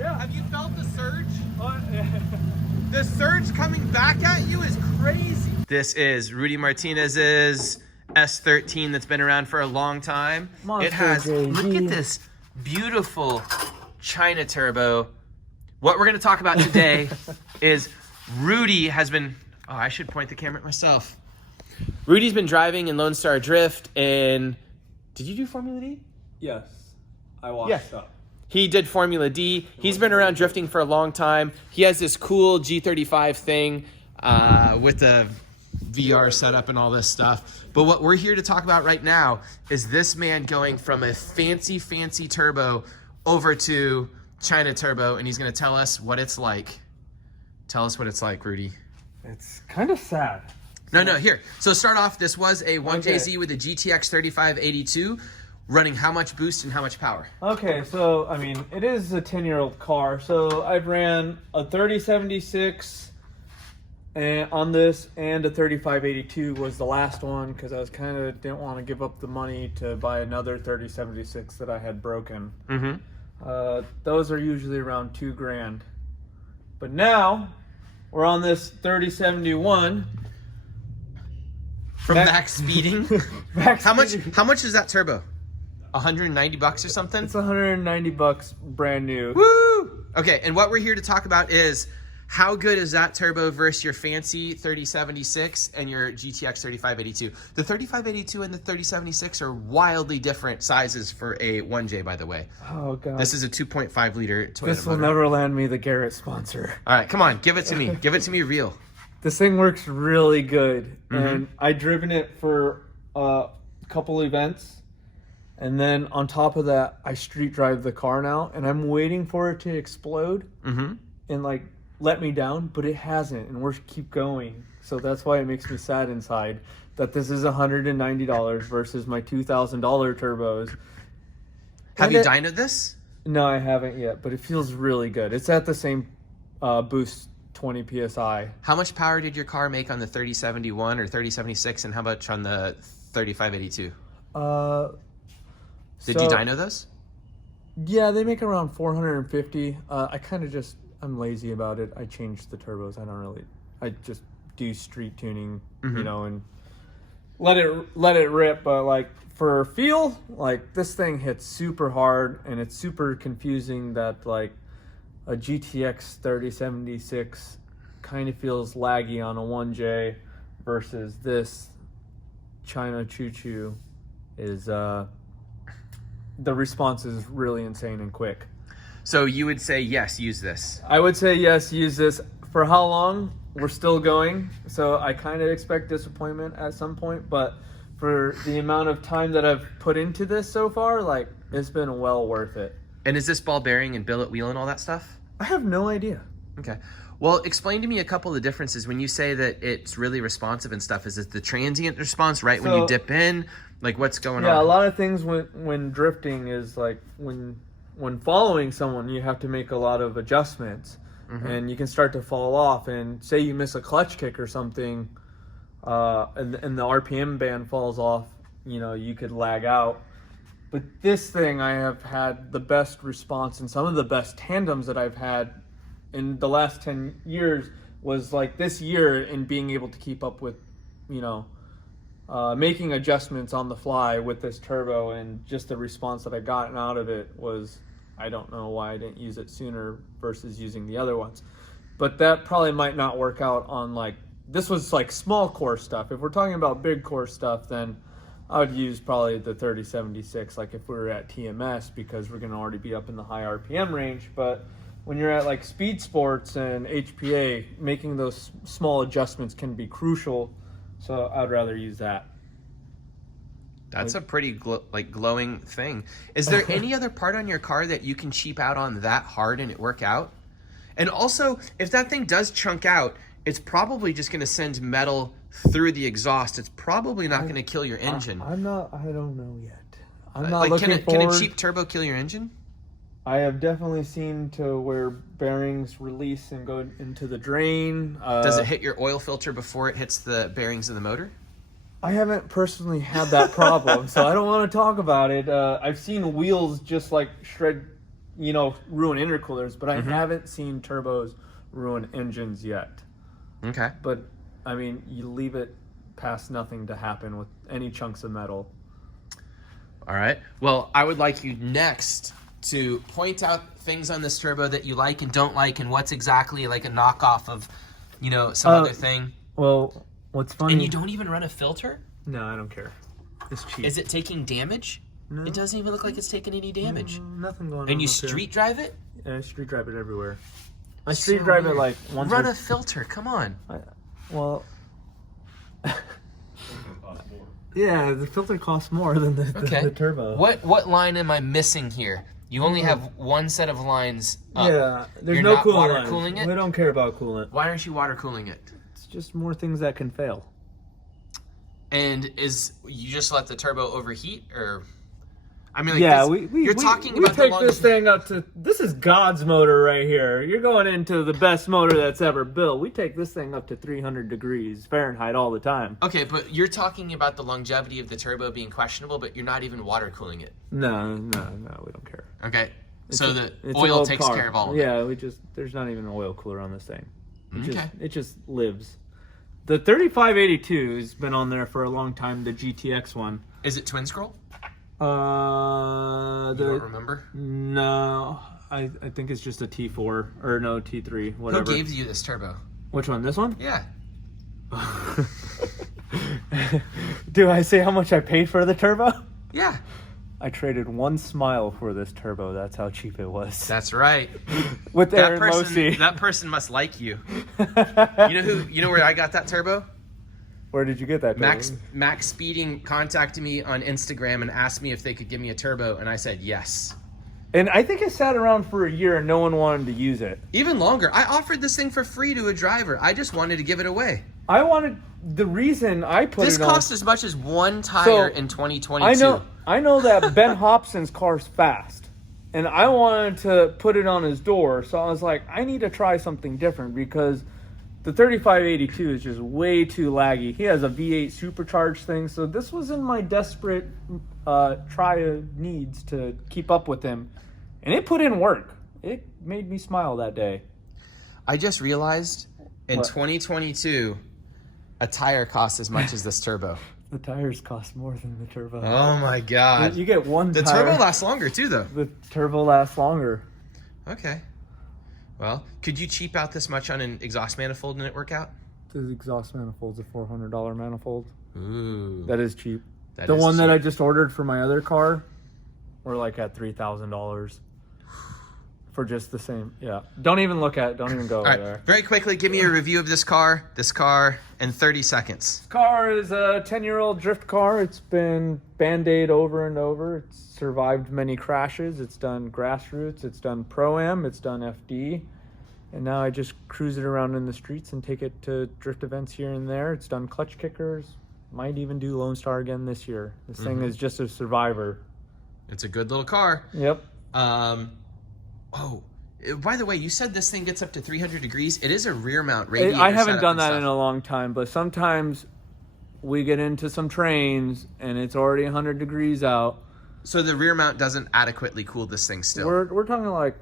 Yeah. Have you felt the surge? Yeah. The surge coming back at you is crazy. This is Rudy Martinez's S13 that's been around for a long time. Monster It has, JG. look at this beautiful China turbo. What we're gonna talk about today is Rudy has been, oh, I should point the camera at myself. Rudy's been driving in Lone Star Drift and, did you do Formula D? Yes. I washed up. He did Formula D. He's been around drifting for a long time. He has this cool G35 thing with the VR setup and all this stuff. But what we're here to talk about right now is this man going from a fancy, fancy turbo over to China turbo, and he's going to tell us what it's like. Tell us what it's like, Rudy. It's kind of sad. No, here. So start off, this was a 1JZ with a GTX 3582. Running how much boost and how much power? Okay, so, I mean, it is a 10-year-old car. So I've ran a 3076 on this, and a 3582 was the last one because I was kind of didn't want to give up the money to buy another 3076 that I had broken. Mm-hmm. Those are usually around $2,000. But now we're on this 3071. From max speeding? How much is that turbo? 190 bucks or something? It's 190 bucks brand new. Woo! Okay, and what we're here to talk about is how good is that turbo versus your fancy 3076 and your GTX 3582. The 3582 and the 3076 are wildly different sizes for a 1J, by the way. Oh, God. This is a 2.5 liter Toyota This will motor. never land me the Garrett sponsor. All right, come on, give it to me. Give it to me real. This thing works really good. And I've driven it for a couple events. And then on top of that, I street drive the car now, and I'm waiting for it to explode and like let me down, but it hasn't, and we're keep going. So that's why it makes me sad inside that this is $190 versus my $2,000 turbos. Have you dynoed this? No, I haven't yet, but it feels really good. It's at the same boost 20 psi. How much power did your car make on the 3071 or 3076, and how much on the 3582? Did you dyno those? Yeah, they make around 450. I'm lazy about it. I change the turbos. I just do street tuning, you know, and let it rip. But like for feel, like this thing hits super hard, and it's super confusing that like a GTX 3076 kind of feels laggy on a 1J versus this China Choo Choo is the response is really insane and quick. So you would say, yes, use this. I would say, yes, use this. For how long? We're still going. So I kind of expect disappointment at some point. But for the amount of time that I've put into this so far, like, it's been well worth it. And is this ball bearing and billet wheel and all that stuff? I have no idea. Okay. Well, explain to me a couple of the differences when you say that it's really responsive and stuff. Is it the transient response, right? When you dip in? Like, what's going on? Yeah, a lot of things when drifting is like when following someone, you have to make a lot of adjustments, and you can start to fall off. And say you miss a clutch kick or something, and the RPM band falls off, you know, you could lag out. But this thing, I have had the best response, and some of the best tandems that I've had in the last 10 years was like this year, in being able to keep up with, you know, making adjustments on the fly with this turbo, and just the response that I gotten out of it was, I don't know why I didn't use it sooner versus using the other ones. But that probably might not work out on like, this was like small core stuff. If we're talking about big core stuff, then I would use probably the 3076, like if we were at TMS, because we're going to already be up in the high RPM range. But when you're at like speed sports and HPA, making those small adjustments can be crucial. So I'd rather use that. That's a pretty glowing thing. Is there any other part on your car that you can cheap out on that hard and it work out? And also, if that thing does chunk out, it's probably just going to send metal through the exhaust. It's probably not going to kill your engine. I don't know yet. I'm not looking forward. Can a cheap turbo kill your engine? I have definitely seen to where bearings release and go into the drain. Does it hit your oil filter before it hits the bearings of the motor? I haven't personally had that problem, so I don't want to talk about it. I've seen wheels just like shred, ruin intercoolers, but I haven't seen turbos ruin engines yet. Okay. But, I mean, you leave it past nothing to happen with any chunks of metal. All right. Well, I would like you next to point out things on this turbo that you like and don't like, and what's exactly like a knockoff of, some other thing. Well, what's funny... And you don't even run a filter? No, I don't care. It's cheap. Is it taking damage? No. It doesn't even look like it's taking any damage. Nothing going on. And you up here. street drive it? Yeah, I street drive it everywhere. I street drive it like once. Run a filter, come on. Well... Yeah, the filter costs more than the turbo. What line am I missing here? You only have one set of lines up. Yeah, there's You're no not coolant. water cooling it? We don't care about coolant. Why aren't you water cooling it? It's just more things that can fail. And you just let the turbo overheat, or? I mean, we take this thing up to. This is God's motor right here. You're going into the best motor that's ever built. We take this thing up to 300 degrees Fahrenheit all the time. Okay, but you're talking about the longevity of the turbo being questionable, but you're not even water cooling it. No, we don't care. Okay, so the oil takes care of all of it. Yeah, there's not even an oil cooler on this thing. It just lives. The 3582 has been on there for a long time. The GTX one. Is it twin scroll? You don't remember? No, I think it's just a T4 or no T3, whatever. Who gave you this turbo? Which one? This one? Yeah. Do I say how much I paid for the turbo? Yeah. I traded one smile for this turbo. That's how cheap it was. That's right. With Aaron Losey. That person must like you. You know where I got that turbo? Where did you get that turbo? Max Speeding contacted me on Instagram and asked me if they could give me a turbo, and I said yes. And I think it sat around for a year and no one wanted to use it. Even longer. I offered this thing for free to a driver. I just wanted to give it away. The reason I put this it on... cost as much as one tire in 2022. I know that Ben Hobson's car's fast, and I wanted to put it on his door, so I was like, I need to try something different because the 3582 is just way too laggy. He has a V8 supercharged thing, so this was in my desperate needs to keep up with him, and it put in work. It made me smile that day. I just realized in 2022, a tire costs as much as this turbo. The tires cost more than the turbo. Oh my god! You get one tire. The turbo lasts longer too, though. The turbo lasts longer. Okay. Well, could you cheap out this much on an exhaust manifold and it work out? The exhaust manifold's a $400 manifold. Ooh. That is cheap. The one that I just ordered for my other car, we're like at $3,000 for just the same. Yeah. Don't even look at it. Don't even go over there. Very quickly, give me a review of this car, in 30 seconds. This car is a 10-year-old drift car. It's been Band-Aid over and over. It's survived many crashes. It's done grassroots. It's done Pro-Am. It's done FD. And now I just cruise it around in the streets and take it to drift events here and there. It's done clutch kickers. Might even do Lone Star again this year. This thing is just a survivor. It's a good little car. Yep. Oh, by the way, you said this thing gets up to 300 degrees. It is a rear mount radiator. I haven't done that in a long time, but sometimes we get into some trains and it's already 100 degrees out. So the rear mount doesn't adequately cool this thing still. We're talking like,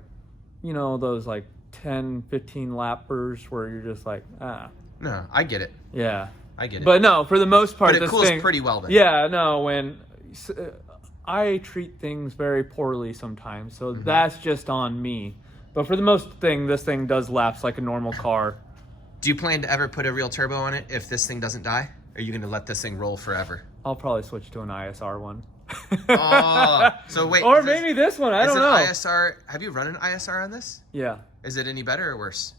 those like 10, 15 lappers where you're just like, No, I get it. Yeah. I get it. But no, for the most part, but it cools pretty well then. Yeah, no, when I treat things very poorly sometimes, so that's just on me. But for the most thing, this thing does lapse like a normal car. Do you plan to ever put a real turbo on it if this thing doesn't die? Or are you going to let this thing roll forever? I'll probably switch to an ISR one. So wait. Or maybe this one. I don't know. ISR. Have you run an ISR on this? Yeah. Is it any better or worse?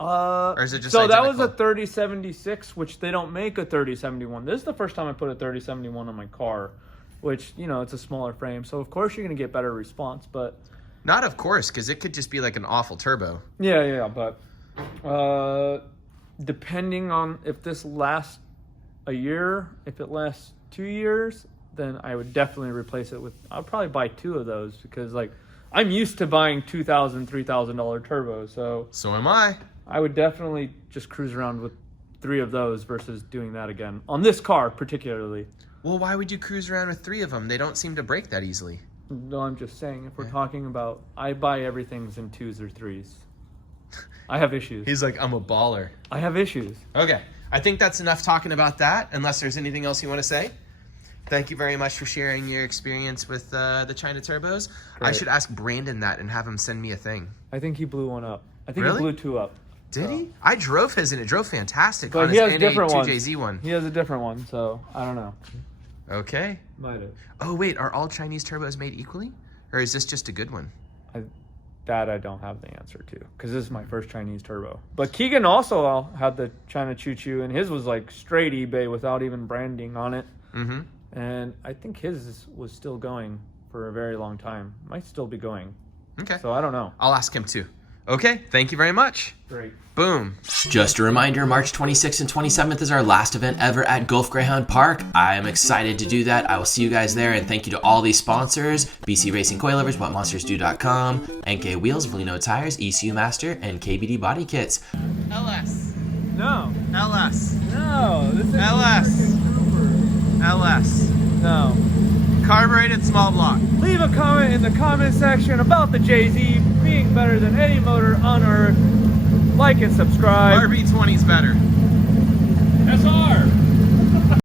Or is it just so identical? that was a 3076, which they don't make a 3071. This is the first time I put a 3071 on my car, which, it's a smaller frame. So, of course, you're going to get better response, but... Not of course, because it could just be like an awful turbo. Yeah, but depending on if this lasts a year, if it lasts 2 years, then I would definitely replace it with... I'll probably buy 2 of those because, I'm used to buying $2,000, $3,000 turbos, so... So am I. I would definitely just cruise around with 3 of those versus doing that again. On this car, particularly. Well, why would you cruise around with 3 of them? They don't seem to break that easily. No, I'm just saying, if we're talking about, I buy everything's in 2s or 3s. I have issues. He's like, I'm a baller. I have issues. Okay. I think that's enough talking about that, unless there's anything else you want to say. Thank you very much for sharing your experience with the China Turbos. Great. I should ask Brandon that and have him send me a thing. I think he blew one up. I think Really? he blew 2 up. Did he? I drove his and it drove fantastic But on he his has different ones. NA2JZ one. He has a different one, so I don't know. Okay. Might have. Oh, wait. Are all Chinese turbos made equally? Or is this just a good one? That I don't have the answer to, because this is my first Chinese turbo. But Keegan also had the China Choo Choo, and his was like straight eBay without even branding on it. Mm-hmm. And I think his was still going for a very long time. Might still be going. Okay. So I don't know. I'll ask him too. Okay. Thank you very much. Great. Boom. Just a reminder, March 26th and 27th is our last event ever at Gulf Greyhound Park. I am excited to do that. I will see you guys there, and thank you to all these sponsors: BC Racing Coilovers, WhatMonstersDo.com, NK Wheels, Valino Tires, ECU Master, and KBD Body Kits. LS. No. LS. No. This is LS. LS. No. Carbureted small block. Leave a comment in the comment section about the JZ being better than any motor on Earth. Like and subscribe. RB20's better. That's all.